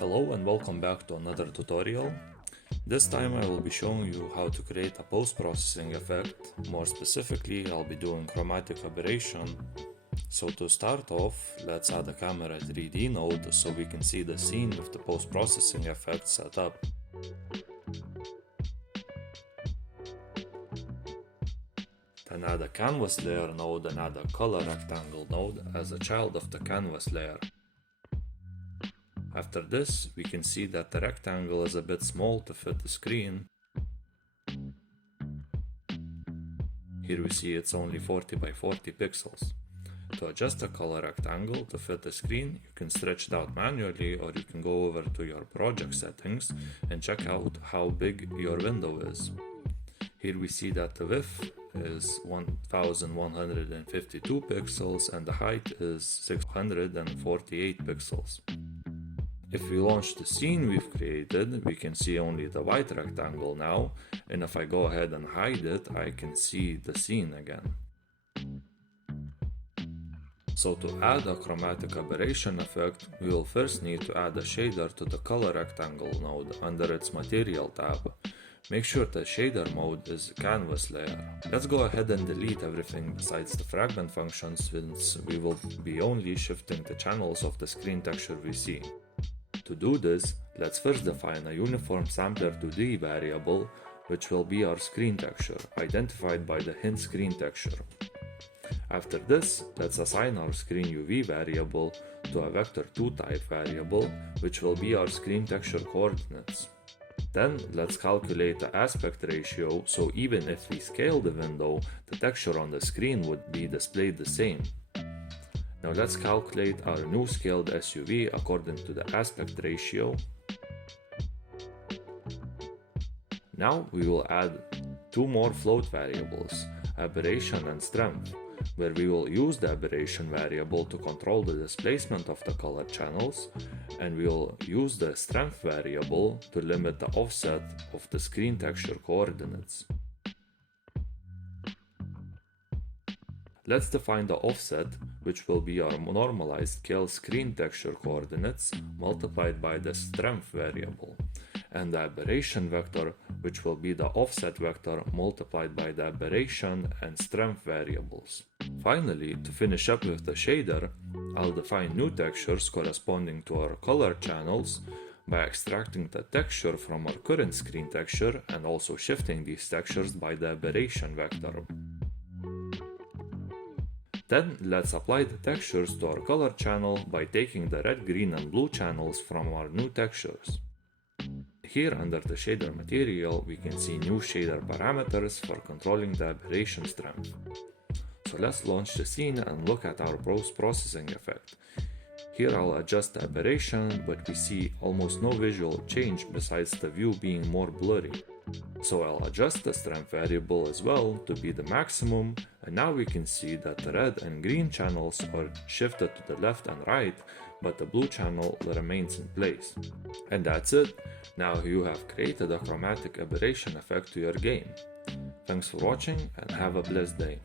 Hello and welcome back to another tutorial. This time I will be showing you how to create a post-processing effect. More specifically, I'll be doing chromatic aberration. So to start off, let's add a camera 3D node so we can see the scene with the post-processing effect set up. Then add a canvas layer node and add a color rectangle node as a child of the canvas layer. After this, we can see that the rectangle is a bit small to fit the screen. Here we see it's only 40 by 40 pixels. To adjust the color rectangle to fit the screen, you can stretch it out manually, or you can go over to your project settings and check out how big your window is. Here we see that the width is 1152 pixels and the height is 648 pixels. If we launch the scene we've created, we can see only the white rectangle now, and if I go ahead and hide it, I can see the scene again. So to add a chromatic aberration effect, we will first need to add a shader to the color rectangle node under its material tab. Make sure the shader mode is canvas layer. Let's go ahead and delete everything besides the fragment function, since we will be only shifting the channels of the screen texture we see. To do this, let's first define a uniform sampler 2D variable, which will be our screen texture, identified by the hint screen texture. After this, let's assign our screen UV variable to a vector2 type variable, which will be our screen texture coordinates. Then let's calculate the aspect ratio, so even if we scale the window, the texture on the screen would be displayed the same. Now let's calculate our new scaled SUV according to the aspect ratio. Now we will add two more float variables, aberration and strength, where we will use the aberration variable to control the displacement of the color channels, and we will use the strength variable to limit the offset of the screen texture coordinates. Let's define the offset, which will be our normalized scale screen texture coordinates multiplied by the strength variable, and the aberration vector, which will be the offset vector multiplied by the aberration and strength variables. Finally, to finish up with the shader, I'll define new textures corresponding to our color channels by extracting the texture from our current screen texture and also shifting these textures by the aberration vector. Then let's apply the textures to our color channel by taking the red, green and blue channels from our new textures. Here under the shader material, we can see new shader parameters for controlling the aberration strength. So let's launch the scene and look at our post-processing effect. Here I'll adjust the aberration, but we see almost no visual change besides the view being more blurry. So I'll adjust the strength variable as well to be the maximum, and now we can see that the red and green channels are shifted to the left and right, but the blue channel remains in place. And that's it. Now you have created a chromatic aberration effect to your game. Thanks for watching and have a blessed day.